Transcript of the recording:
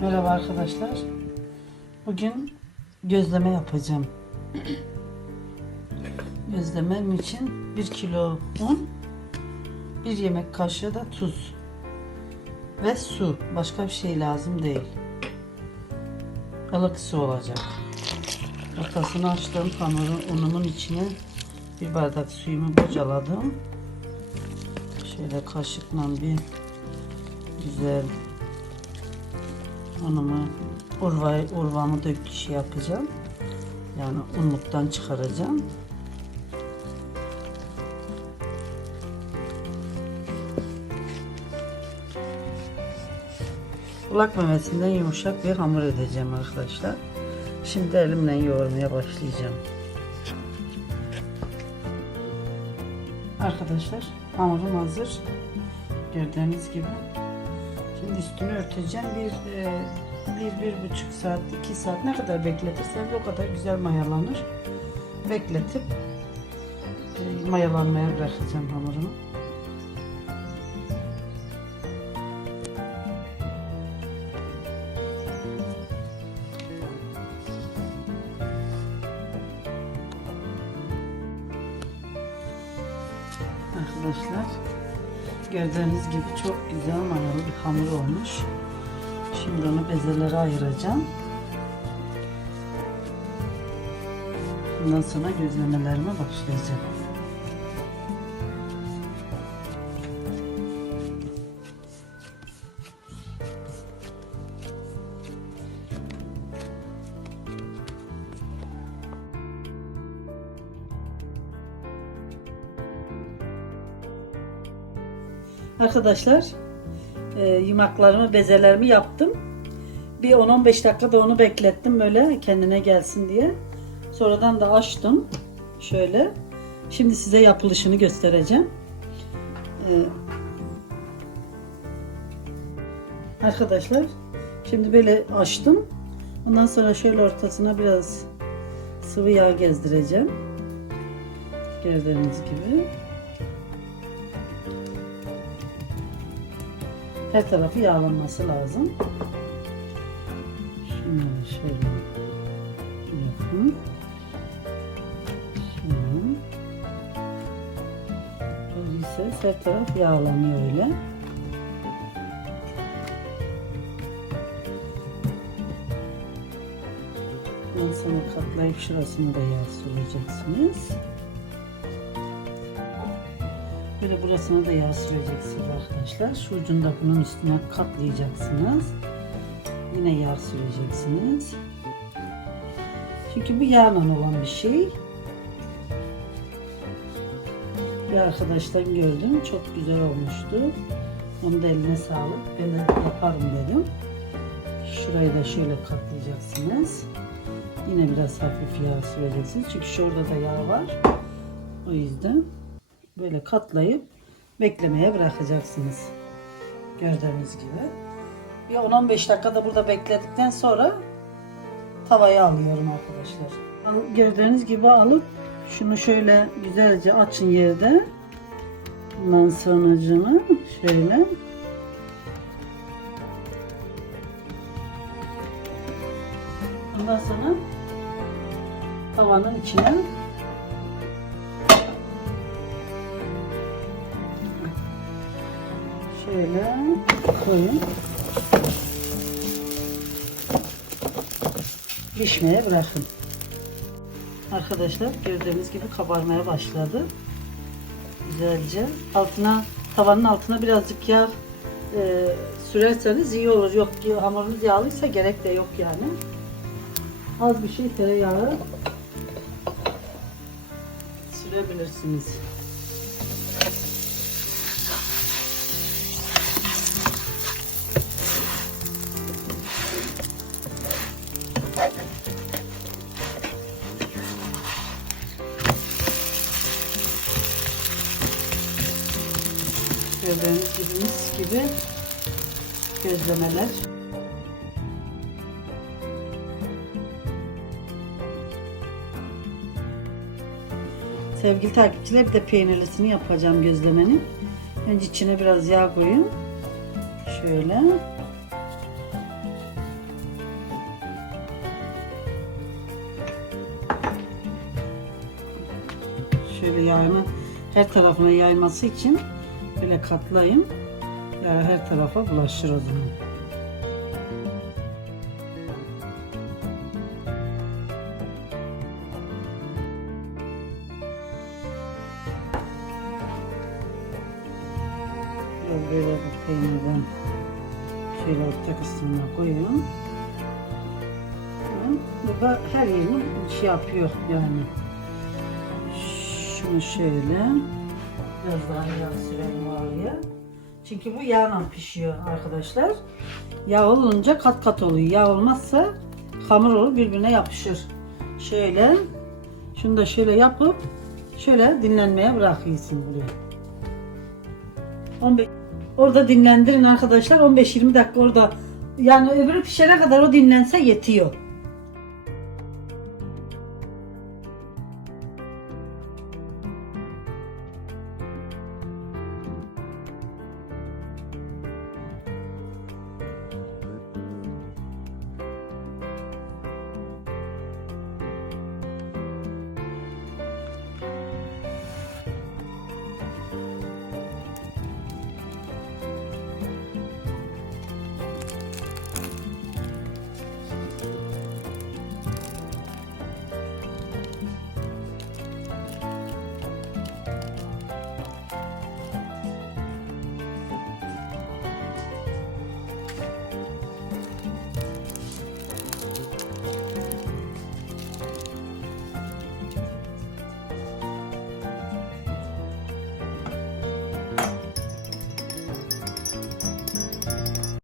Merhaba arkadaşlar. Bugün gözleme yapacağım. Gözlemem için 1 kilo un, 1 yemek kaşığı da tuz ve su. Başka bir şey lazım değil. Ilık olacak. Ortasını açtım hamurun unumun içine bir bardak suyumu bocaladım. Şöyle kaşıkla bir güzel unumu urvayı urvamı dök şey yapacağım. Yani unluktan çıkaracağım. Kulak memesinden yumuşak bir hamur edeceğim arkadaşlar. Şimdi elimle yoğurmaya başlayacağım. Arkadaşlar hamurum hazır. Gördüğünüz gibi. Şimdi üstünü örteceğim. Bir, e, bir, bir buçuk saat, iki saat ne kadar bekletirseniz o kadar güzel mayalanır. Bekletip e, mayalanmaya bırakacağım hamurumu. Arkadaşlar gördüğünüz gibi çok güzel mayalı bir hamur olmuş. Şimdi onu bezelere ayıracağım. Bundan sonra gözlemelerime başlayacağım. Arkadaşlar e, yumaklarımı, bezelerimi yaptım. Bir 10-15 dakika da onu beklettim böyle kendine gelsin diye. Sonradan da açtım. Şöyle. Şimdi size yapılışını göstereceğim. Ee, arkadaşlar şimdi böyle açtım. Ondan sonra şöyle ortasına biraz sıvı yağ gezdireceğim. Gördüğünüz gibi. Her tarafı yağlanması lazım. Şimdi şöyle yapın. Şimdi. Böyleyse her taraf yağlanıyor öyle. Ondan sonra katlayıp şurasını da yağ süreceksiniz. Böyle burasına da yağ süreceksiniz arkadaşlar. Şu ucunu da bunun üstüne katlayacaksınız. Yine yağ süreceksiniz. Çünkü bu yağla olan bir şey. Bir arkadaştan gördüm. Çok güzel olmuştu. Onun da eline sağlık. Ben de yaparım dedim. Şurayı da şöyle katlayacaksınız. Yine biraz hafif yağ süreceksiniz. Çünkü şurada da yağ var. O yüzden böyle katlayıp beklemeye bırakacaksınız. Gördüğünüz gibi. Bir 10-15 dakikada burada bekledikten sonra tavaya alıyorum arkadaşlar. Gördüğünüz gibi alıp şunu şöyle güzelce açın yerde. Ondan sonracını şöyle Ondan sonra tavanın içine şöyle koyun. Pişmeye bırakın. Arkadaşlar gördüğünüz gibi kabarmaya başladı. Güzelce. Altına tavanın altına birazcık yağ e, sürerseniz iyi olur. Yok hamurunuz yağlıysa gerek de yok yani. Az bir şey tereyağı sürebilirsiniz. gördüğünüz gibi gibi gözlemeler. Sevgili takipçiler bir de peynirlisini yapacağım gözlemenin. Önce içine biraz yağ koyun. Şöyle. Şöyle yağını her tarafına yayması için böyle katlayın. Yağ her tarafa bulaşır o zaman. Biraz böyle bu peynirden şöyle orta kısmına koyun. Bu da her yerini şey yapıyor yani. Şunu şöyle biraz daha yağ sürelim oraya. Çünkü bu yağla pişiyor arkadaşlar. Yağ olunca kat kat oluyor. Yağ olmazsa hamur olur birbirine yapışır. Şöyle şunu da şöyle yapıp şöyle dinlenmeye bırakıyorsun buraya. 15 Orada dinlendirin arkadaşlar. 15-20 dakika orada. Yani öbürü pişene kadar o dinlense yetiyor.